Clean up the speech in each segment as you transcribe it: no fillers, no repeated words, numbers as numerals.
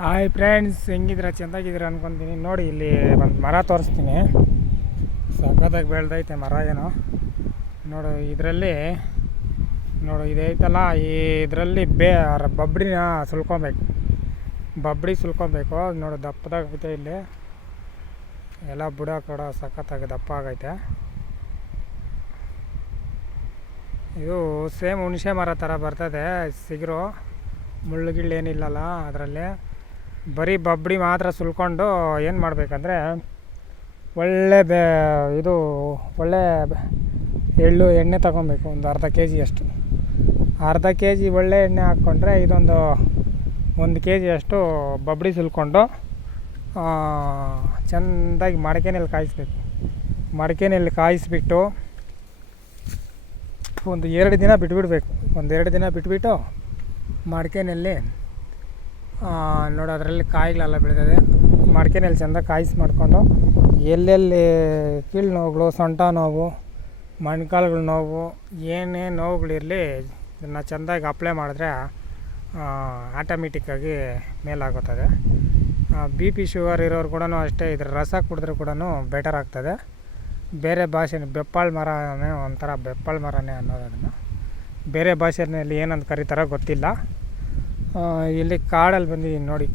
Hi friends, ಹೆಂಗಿದ್ರ? ಚೆಂದಾಗಿದ್ದೀರ ಅನ್ಕೊತೀನಿ. ನೋಡಿ, ಇಲ್ಲಿ ಒಂದು ಮರ ತೋರಿಸ್ತೀನಿ. ಸಖತ್ತಾಗಿ ಬೆಳೆದೈತೆ ಮರ. ಏನೋ ನೋಡು, ಇದರಲ್ಲಿ ನೋಡು, ಇದೈತಲ್ಲ, ಇದರಲ್ಲಿ ಬಬ್ರಿನ ಸುಲ್ಕೊಬೇಕು. ಬಬ್ರಿ ಸುಲ್ಕೊಬೇಕು. ನೋಡು, ದಪ್ಪದಾಗೈತೆ. ಇಲ್ಲಿ ಎಲ್ಲ ಬುಡ ಕೂಡ ಸಖತ್ತಾಗಿ ದಪ್ಪ ಆಗೈತೆ. ಇದು ಸೇಮ್ ಹುಣಸೆ ಮರ ಥರ ಬರ್ತದೆ. ಸಿಗರು ಮುಳ್ಳುಗಿళ్ళు ಏನಿಲ್ಲಲ್ಲ ಅದರಲ್ಲಿ. ಬರೀ ಬಬ್ರಿ ಮಾತ್ರ ಸುಲ್ಕೊಂಡು ಏನು ಮಾಡಬೇಕಂದ್ರೆ, ಒಳ್ಳೆ ಇದು ಒಳ್ಳೆ ಎಣ್ಣೆ ತಗೊಬೇಕು. ಒಂದು ಅರ್ಧ ಕೆ ಜಿ ಒಳ್ಳೆ ಎಣ್ಣೆ ಹಾಕ್ಕೊಂಡ್ರೆ ಇದೊಂದು 1 ಕೆ ಜಿಯಷ್ಟು ಬಬ್ರಿ ಸುಲ್ಕೊಂಡು ಚೆಂದಾಗಿ ಮಡಕೆನಲ್ಲಿ ಕಾಯಿಸ್ಬೇಕು. ಮಡಕೆನಲ್ಲಿ ಕಾಯಿಸ್ಬಿಟ್ಟು ಒಂದು 2 ದಿನ ಬಿಟ್ಬಿಡ್ಬೇಕು. 2 ದಿನ ಬಿಟ್ಬಿಟ್ಟು ಮಡಕೆನಲ್ಲಿ ನೋಡಿ, ಅದರಲ್ಲಿ ಕಾಯಿಗಳೆಲ್ಲ ಬೆಳೀತದೆ. ಮಡಕೆನಲ್ಲಿ ಚೆಂದ ಮಾಡಿಕೊಂಡು ಎಲ್ಲೆಲ್ಲಿ ಕೀಳು ನೋವುಗಳು, ಸೊಂಟ ನೋವು, ಮೊಣಕಾಲುಗಳ ನೋವು, ಏನೇ ನೋವುಗಳಿರಲಿ ಇದನ್ನು ಚೆಂದಾಗಿ ಅಪ್ಲೈ ಮಾಡಿದ್ರೆ ಆಟೋಮೆಟಿಕ್ಕಾಗಿ ಮೇಲಾಗುತ್ತದೆ. BP ಶುಗರ್ ಇರೋರು ಕೂಡ ಅಷ್ಟೇ, ಇದ್ರ ರಸ ಕುಡಿದ್ರೂ ಕೂಡ ಬೆಟರ್ ಆಗ್ತದೆ. ಬೇರೆ ಭಾಷೆ ಬೆಪ್ಪಾಳು ಮರನೇ, ಒಂಥರ ಬೆಪ್ಪಾಳು ಮರನೇ ಅನ್ನೋದು. ಅದನ್ನು ಬೇರೆ ಭಾಷೆಯಲ್ಲಿ ಏನಂತ ಕರೀತಾರೋ ಗೊತ್ತಿಲ್ಲ. ಇಲ್ಲಿ ಕಾಡಲ್ಲಿ ಬಂದಿದ್ದೀನಿ ನೋಡಿ.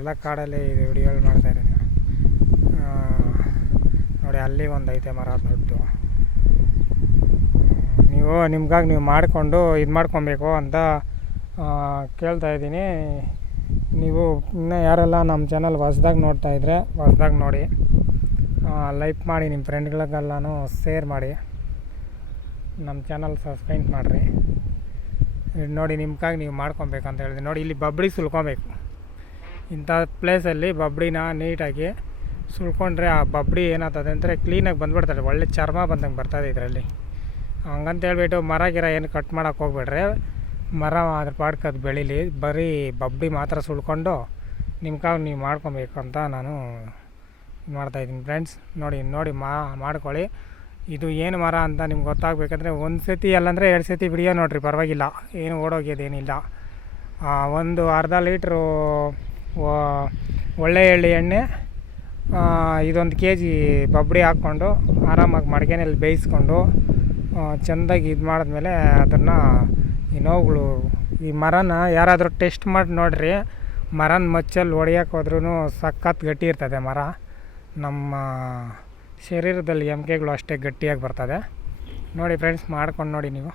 ಎಲ್ಲ ಕಾಡಲ್ಲಿ ಇದು ವಿಡಿಯೋಗಳು ಮಾಡ್ತಾಯಿದ್ದೀನಿ ನೋಡಿ. ಅಲ್ಲಿ ಒಂದು ಐತೆ ಮರ ದೊಡ್ಡದು. ನಿಮ್ಗಾಗಿ ನೀವು ಮಾಡಿಕೊಂಡು ಇದು ಮಾಡ್ಕೊಬೇಕು ಅಂತ ಕೇಳ್ತಾಯಿದ್ದೀನಿ. ನೀವು ಇನ್ನೂ ಯಾರೆಲ್ಲ ನಮ್ಮ ಚಾನಲ್ ಹೊಸ್ದಾಗಿ ನೋಡ್ತಾಯಿದ್ರೆ ಹೊಸ್ದಾಗಿ ನೋಡಿ, ಲೈಕ್ ಮಾಡಿ, ನಿಮ್ಮ ಫ್ರೆಂಡ್ಗಳಿಗೆಲ್ಲನೂ ಶೇರ್ ಮಾಡಿ, ನಮ್ಮ ಚಾನಲ್ ಸಬ್ಸ್ಕ್ರೈಬ್ ಮಾಡಿರಿ. ನೋಡಿ, ನಿಮ್ಗಾಗಿ ನೀವು ಮಾಡ್ಕೊಬೇಕಂತ ಹೇಳಿದೆ. ನೋಡಿ, ಇಲ್ಲಿ ಬಬ್ರಿ ಸುಲ್ಕೊಬೇಕು. ಇಂಥ ಪ್ಲೇಸಲ್ಲಿ ಬಬ್ರಿನ ನೀಟಾಗಿ ಸುಲ್ಕೊಂಡ್ರೆ ಆ ಬಬ್ರಿ ಏನಾಗ್ತದೆ ಅಂದರೆ ಕ್ಲೀನಾಗಿ ಬಂದುಬಿಡ್ತಾರೆ. ಒಳ್ಳೆ ಚರ್ಮ ಬಂದಂಗೆ ಬರ್ತದೆ ಇದರಲ್ಲಿ. ಹಂಗಂತ ಹೇಳ್ಬಿಟ್ಟು ಮರ ಗಿರ ಏನು ಕಟ್ ಮಾಡೋಕ್ಕೆ ಹೋಗ್ಬೇಡ್ರಿ. ಮರ ಅದ್ರ ಪಾಡ್ಗೆ ಅದು ಬೆಳೀಲಿ. ಬರೀ ಬಬ್ರಿ ಮಾತ್ರ ಸುಲ್ಕೊಂಡು ನಿಮ್ಗಾಗಿ ನೀವು ಮಾಡ್ಕೊಬೇಕು ಅಂತ ನಾನು ಮಾಡ್ತಾಯಿದ್ದೀನಿ ಫ್ರೆಂಡ್ಸ್. ನೋಡಿ ಮಾಡ್ಕೊಳ್ಳಿ. ಇದು ಏನು ಮರ ಅಂತ ನಿಮ್ಗೆ ಗೊತ್ತಾಗಬೇಕಂದ್ರೆ 1 ಸತಿ ಅಲ್ಲಂದರೆ 2 ಸತಿ ವಿಡಿಯೋ ನೋಡಿರಿ, ಪರವಾಗಿಲ್ಲ. ಏನು ಓಡೋಗ್ಯೋದೇನಿಲ್ಲ. ಒಂದು ಅರ್ಧ ಲೀಟ್ರು ಒಳ್ಳೆ ಎಣ್ಣೆ, ಇದೊಂದು ಕೆ ಜಿ ಬಬ್ರಿ ಹಾಕ್ಕೊಂಡು ಆರಾಮಾಗಿ ಮಡಕೆನಲ್ಲಿ ಬೇಯಿಸ್ಕೊಂಡು ಚೆಂದಾಗಿ ಇದು ಮಾಡಿದ್ಮೇಲೆ ಅದನ್ನು ಈ ನೋವುಗಳು, ಈ ಮರನ ಯಾರಾದರೂ ಟೆಸ್ಟ್ ಮಾಡಿ ನೋಡಿರಿ. ಮರನ ಮಚ್ಚಲ್ಲಿ ಹೊಡೆಯೋಕೆ ಹೋದ್ರೂ ಸಖತ್ ಗಟ್ಟಿ ಇರ್ತದೆ ಮರ. ನಮ್ಮ ಶರೀರದಲ್ಲಿ ಎಮ್ಕೆಗಳು ಅಷ್ಟೇ ಗಟ್ಟಿಯಾಗಿ ಬರ್ತದೆ. ನೋಡಿ ಫ್ರೆಂಡ್ಸ್, ಮಾಡ್ಕೊಂಡು ನೋಡಿ ನೀವು.